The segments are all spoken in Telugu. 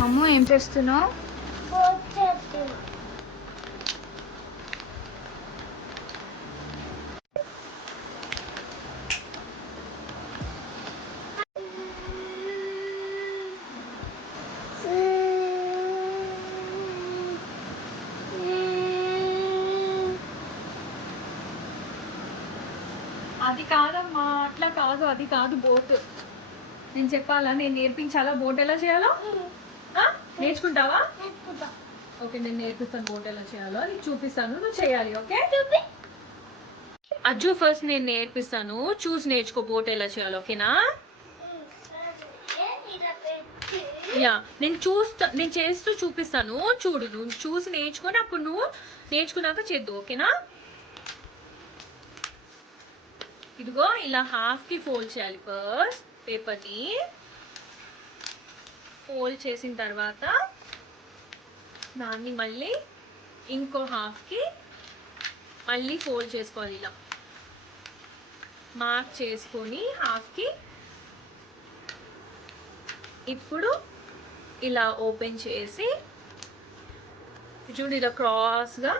మమ్మ ఏం చేస్తున్నావు? అది కాదమ్మా, అట్లా కాదు, అది కాదు బోట్. నేను చెప్పాలా? నేను నేర్పించాలా బోట్ ఎలా చేయాలో? నేర్చుకుంటావా? ఓకే, నేను నేర్పిస్తాను బోట్ ఎలా చేయాలో. నీకు చూపిస్తాను, నువ్వు చేయాలి. ఓకే అజ్జు, ఫస్ట్ నేను నేర్పిస్తాను, చూసి నేర్చుకో బోట్ ఎలా చేయాలో. ఓకేనా? యా, నేను చేస్తూ చూపిస్తాను, చూడు. నువ్వు చూసి నేర్చుకొని అప్పుడు నువ్వు నేర్చుకున్నాక చేద్దు. ఓకేనా? ఇదిగో ఇలా హాఫ్కి ఫోల్డ్ చేయాలి. ఫస్ట్ పేపర్ని ఫోల్డ్ చేసిన తర్వాత దాన్ని మళ్ళీ ఇంకో హాఫ్కి మళ్ళీ ఫోల్డ్ చేసుకోవాలి. ఇలా మార్క్ చేసుకొని హాఫ్కి ఇప్పుడు ఇలా ఓపెన్ చేసి చూడు, ఇలా క్రాస్గా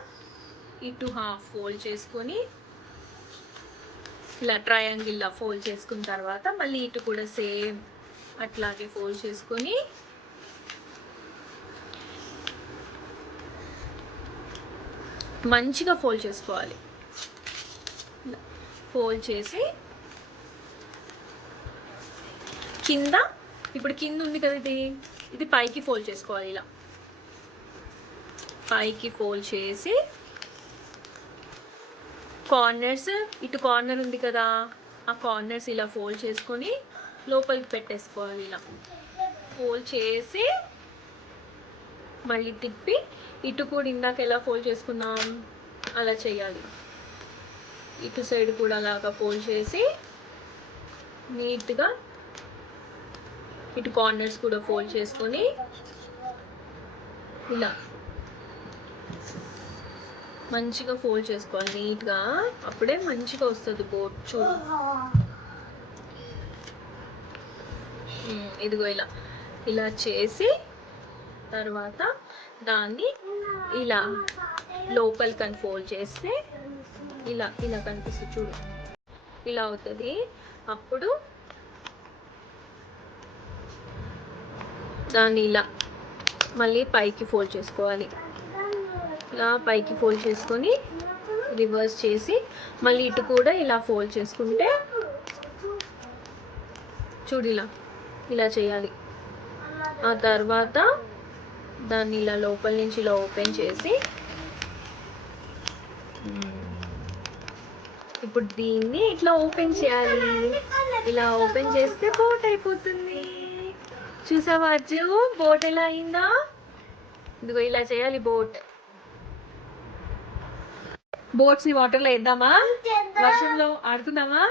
ఇటు హాఫ్ ఫోల్డ్ చేసుకొని ఇలా ట్రయాంగిల్లా ఫోల్డ్ చేసుకున్న తర్వాత మళ్ళీ ఇటు కూడా సేమ్ అట్లాగే ఫోల్డ్ చేసుకొని మంచిగా ఫోల్డ్ చేసుకోవాలి. ఫోల్డ్ చేసి కింద, ఇప్పుడు కింద ఉంది కదా, ఇది పైకి ఫోల్డ్ చేసుకోవాలి. ఇలా పైకి ఫోల్డ్ చేసి కార్నర్స్, ఇటు కార్నర్ ఉంది కదా, ఆ కార్నర్స్ ఇలా ఫోల్డ్ చేసుకొని లోపలికి పెట్టేసుకోవాలి. ఇలా ఫోల్డ్ చేసి మళ్ళీ తిప్పి ఇటు కూడా ఇందాక ఎలా ఫోల్డ్ చేసుకున్నాం అలా చేయాలి. ఇటు సైడ్ కూడా అలాగా ఫోల్డ్ చేసి నీట్గా ఇటు కార్నర్స్ కూడా ఫోల్డ్ చేసుకొని ఇలా మంచిగా ఫోల్డ్ చేసుకోవాలి నీట్గా. అప్పుడే మంచిగా వస్తుంది బోట్. చూడు, ఇదిగో ఇలా ఇలా చేసి తర్వాత దాన్ని ఇలా లోపలికని ఫోల్డ్ చేస్తే ఇలా ఇలా కనిపిస్తుంది. చూడు, ఇలా అవుతుంది. అప్పుడు దాన్ని ఇలా మళ్ళీ పైకి ఫోల్డ్ చేసుకోవాలి. ఇలా పైకి ఫోల్డ్ చేసుకొని రివర్స్ చేసి మళ్ళీ ఇటు కూడా ఇలా ఫోల్డ్ చేసుకుంటే చూడు, ఇలా ఇలా చేయాలి. ఆ తర్వాత దాన్ని ఇలా లోపల నుంచి ఇలా ఓపెన్ చేసి ఇప్పుడు దీన్ని ఇట్లా ఓపెన్ చేయాలి. ఇలా ఓపెన్ చేస్తే బోట్ అయిపోతుంది. చూసావా అజ్జు, బోట్ ఎలా అయిందా? ఇదిగో ఇలా చేయాలి బోట్. బోట్స్ ని వాటర్లో వేద్దామా? వర్షంలో ఆడుకుందామా?